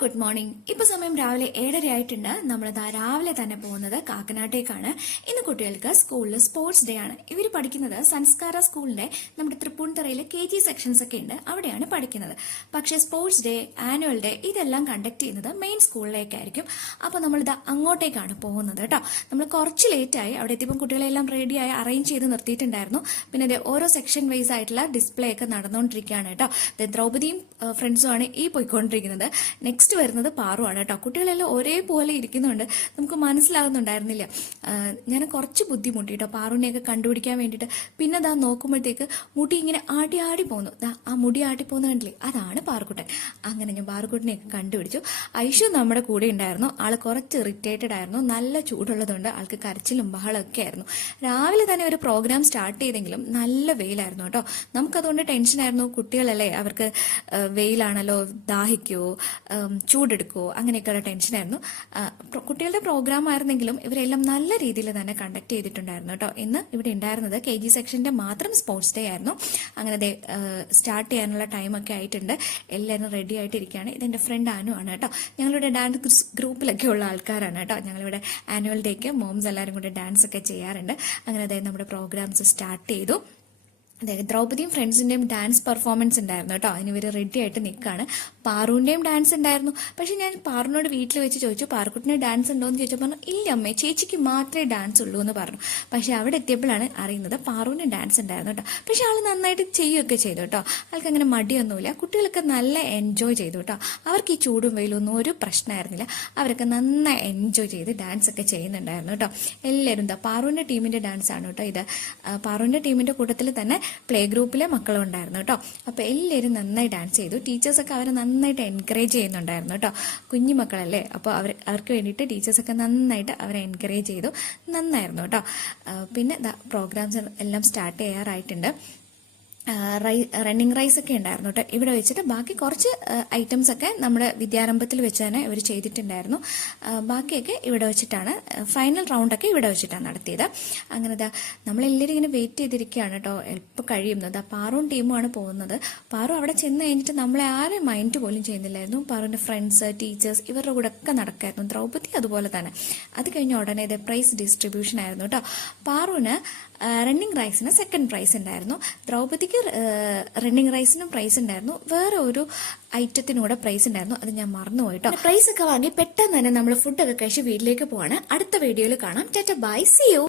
Good morning. ഇപ്പൊ സമയം രാവിലെ 7:30 ആയിട്ടുണ്ട്. നമ്മൾ രാവിലെ തന്നെ പോകുന്നത് കാക്കനാട്ടേക്കാണ്. ഇന്ന് കുട്ടികൾക്ക് സ്കൂളിൽ സ്പോർട്സ് ഡേ ആണ്. ഇവർ പഠിക്കുന്നത് സംസ്കാര സ്കൂളിന്റെ നമ്മുടെ തൃപ്പൂണിത്തറയിലെ KG സെക്ഷൻസ് ഒക്കെ ഉണ്ട്, അവിടെയാണ് പഠിക്കുന്നത്. പക്ഷേ സ്പോർട്സ് ഡേ, ആനുവൽ ഡേ ഇതെല്ലാം കണ്ടക്ട് ചെയ്യുന്നത് മെയിൻ സ്കൂളിലേക്കായിരിക്കും. അപ്പോൾ നമ്മളിത് അങ്ങോട്ടേക്കാണ് പോകുന്നത് കേട്ടോ. നമ്മൾ കുറച്ച് ലേറ്റായി. അവിടെ എത്തിയപ്പോൾ കുട്ടികളെല്ലാം റെഡിയായി അറേഞ്ച് ചെയ്ത് നിർത്തിയിട്ടുണ്ടായിരുന്നു. പിന്നെ ഓരോ സെക്ഷൻ വൈസ് ആയിട്ടുള്ള ഡിസ്പ്ലേ ഒക്കെ നടന്നുകൊണ്ടിരിക്കുകയാണ് കേട്ടോ. ദ്രൗപതിയും ഫ്രണ്ട്സുമാണ് ഈ പോയിക്കൊണ്ടിരിക്കുന്നത്. നെക്സ്റ്റ് വരുന്നത് പാറുവാണ് കേട്ടോ. കുട്ടികളെല്ലാം ഒരേപോലെ ഇരിക്കുന്നുണ്ട്, നമുക്ക് മനസ്സിലാകുന്നുണ്ടായിരുന്നില്ല. ഞാൻ കുറച്ച് ബുദ്ധിമുട്ടി കേട്ടോ പാറുവിനെയൊക്കെ കണ്ടുപിടിക്കാൻ വേണ്ടിയിട്ട്. പിന്നെ ദാ നോക്കുമ്പോഴത്തേക്ക് മുടി ഇങ്ങനെ ആടി ആടി പോകുന്നു. ആ മുടി ആട്ടി പോകുന്ന കണ്ടില്ലേ, അതാണ് പാറുക്കുട്ടൻ. അങ്ങനെ ഞാൻ പാറുക്കുട്ടനെയൊക്കെ കണ്ടുപിടിച്ചു. ഐഷു നമ്മുടെ കൂടെ ഉണ്ടായിരുന്നു. ആള് കുറച്ച് ഇറിറ്റേറ്റഡ് ആയിരുന്നു. നല്ല ചൂടുള്ളതുകൊണ്ട് ആൾക്ക് കരച്ചിലും ബഹളമൊക്കെ ആയിരുന്നു. രാവിലെ തന്നെ ഒരു പ്രോഗ്രാം സ്റ്റാർട്ട് ചെയ്തെങ്കിലും നല്ല വെയിലായിരുന്നു കേട്ടോ. നമുക്കതുകൊണ്ട് ടെൻഷനായിരുന്നു. കുട്ടികളല്ലേ, അവർക്ക് വെയിലാണല്ലോ, ദാഹിക്കുമോ, ചൂടെടുക്കുമോ, അങ്ങനെയൊക്കെയുള്ള ടെൻഷനായിരുന്നു. കുട്ടികളുടെ പ്രോഗ്രാം ആയിരുന്നെങ്കിലും ഇവരെല്ലാം നല്ല രീതിയിൽ തന്നെ കണ്ടക്ട് ചെയ്തിട്ടുണ്ടായിരുന്നു കേട്ടോ. ഇന്ന് ഇവിടെ ഉണ്ടായിരുന്നത് KG സെക്ഷന്റെ മാത്രം സ്പോർട്സ് ഡേ ആയിരുന്നു. അങ്ങനെ സ്റ്റാർട്ട് ചെയ്യാനുള്ള ടൈമൊക്കെ ആയിട്ടുണ്ട്. എല്ലാവരും റെഡി ആയിട്ടിരിക്കുകയാണ്. ഇതെന്റെ ഫ്രണ്ട് അനു ആണ് കേട്ടോ. ഞങ്ങളുടെ ഡാൻസ് ഗ്രൂപ്പിലൊക്കെ ഉള്ള ആൾക്കാരാണ് കേട്ടോ. ഞങ്ങളിവിടെ ആനുവൽ ഡേക്ക് മോംസ് എല്ലാവരും കൂടെ ഡാൻസ് ഒക്കെ ചെയ്യാറുണ്ട്. അങ്ങനെ നമ്മുടെ പ്രോഗ്രാംസ് സ്റ്റാർട്ട് ചെയ്തു. ദ്രൗപതിയും ഫ്രണ്ട്സിന്റെയും ഡാൻസ് പെർഫോമൻസ് ഉണ്ടായിരുന്നു കേട്ടോ. അതിന് ഇവർ റെഡി ആയിട്ട് നിൽക്കുകയാണ്. പാറുവിന്റെയും ഡാൻസ് ഉണ്ടായിരുന്നു. പക്ഷെ ഞാൻ പാറുവിനോട് വീട്ടിൽ വെച്ച് ചോദിച്ചു, പാറുക്കുട്ടിന് ഡാൻസ് ഉണ്ടോ എന്ന് ചോദിച്ചപ്പോൾ പറഞ്ഞു, ഇല്ല അമ്മേ, ചേച്ചിക്ക് മാത്രമേ ഡാൻസ് ഉള്ളൂ എന്ന് പറഞ്ഞു. പക്ഷെ അവിടെ എത്തിയപ്പോഴാണ് അറിയുന്നത് പാറുവിന് ഡാൻസ് ഉണ്ടായിരുന്നു കേട്ടോ. പക്ഷെ ആൾ നന്നായിട്ട് ചെയ്യുകയൊക്കെ ചെയ്തു കേട്ടോ. ആൾക്ക് അങ്ങനെ മടിയൊന്നുമില്ല. കുട്ടികളൊക്കെ നല്ല എൻജോയ് ചെയ്തു കേട്ടോ. അവർക്ക് ഈ ചൂടും വെയിലൊന്നും ഒരു പ്രശ്നമായിരുന്നില്ല. അവരൊക്കെ നന്നായി എൻജോയ് ചെയ്ത് ഡാൻസ് ഒക്കെ ചെയ്യുന്നുണ്ടായിരുന്നു കേട്ടോ. എല്ലാവരും പാറുവിന്റെ ടീമിന്റെ ഡാൻസ് ആണ് കേട്ടോ ഇത്. പാറുവിന്റെ ടീമിന്റെ കൂട്ടത്തിൽ തന്നെ പ്ലേ ഗ്രൂപ്പിലെ മക്കളും ഉണ്ടായിരുന്നു കേട്ടോ. അപ്പോൾ എല്ലാവരും നന്നായി ഡാൻസ് ചെയ്തു. ടീച്ചേഴ്സൊക്കെ അവരെ നന്നായിട്ട് എൻകറേജ് ചെയ്യുന്നുണ്ടായിരുന്നു കേട്ടോ. കുഞ്ഞു മക്കളല്ലേ, അപ്പോൾ അവർക്ക് വേണ്ടിയിട്ട് ടീച്ചേഴ്സൊക്കെ നന്നായിട്ട് അവരെ എൻകറേജ് ചെയ്തു. നന്നായിരുന്നു കേട്ടോ. പിന്നെ പ്രോഗ്രാംസ് എല്ലാം സ്റ്റാർട്ട് ചെയ്യാറായിട്ടുണ്ട്. റണ്ണിങ് റൈസ് ഒക്കെ ഉണ്ടായിരുന്നു കേട്ടോ ഇവിടെ വെച്ചിട്ട്. ബാക്കി കുറച്ച് ഐറ്റംസ് ഒക്കെ നമ്മുടെ വിദ്യാരംഭത്തിൽ വെച്ച് തന്നെ ഇവർ ചെയ്തിട്ടുണ്ടായിരുന്നു. ബാക്കിയൊക്കെ ഇവിടെ വെച്ചിട്ടാണ്, ഫൈനൽ റൗണ്ടൊക്കെ ഇവിടെ വെച്ചിട്ടാണ് നടത്തിയത്. അങ്ങനെ നമ്മളെല്ലാവരും ഇങ്ങനെ വെയിറ്റ് ചെയ്തിരിക്കുകയാണ് കേട്ടോ. എപ്പോൾ കഴിയുന്നത്. പാറും ടീമുമാണ് പോകുന്നത്. പാറു അവിടെ ചെന്ന് കഴിഞ്ഞിട്ട് നമ്മളെ ആരും മൈൻഡ് പോലും ചെയ്യുന്നില്ലായിരുന്നു. പാറുവിൻ്റെ ഫ്രണ്ട്സ്, ടീച്ചേഴ്സ് ഇവരുടെ കൂടെ ഒക്കെ നടക്കായിരുന്നു. ദ്രൗപതി അതുപോലെ തന്നെ. അത് കഴിഞ്ഞ ഉടനെ പ്രൈസ് ഡിസ്ട്രിബ്യൂഷൻ ആയിരുന്നു കേട്ടോ. പാറുവിന് റണ്ണിങ് റൈസിന് സെക്കൻഡ് പ്രൈസ് ഉണ്ടായിരുന്നു. ദ്രൗപതിക്ക് റണ്ണിങ് റൈസിനും പ്രൈസ് ഉണ്ടായിരുന്നു. വേറെ ഒരു ഐറ്റത്തിനൂടെ പ്രൈസ് ഉണ്ടായിരുന്നു, അത് ഞാൻ മറന്നുപോയി കേട്ടോ. പ്രൈസ് ഒക്കെ വാങ്ങി പെട്ടെന്ന് തന്നെ നമ്മൾ ഫുഡൊക്കെ കഴിച്ച് വീട്ടിലേക്ക് പോവാണ്. അടുത്ത വീഡിയോയിൽ കാണാം. Tata bye, see U.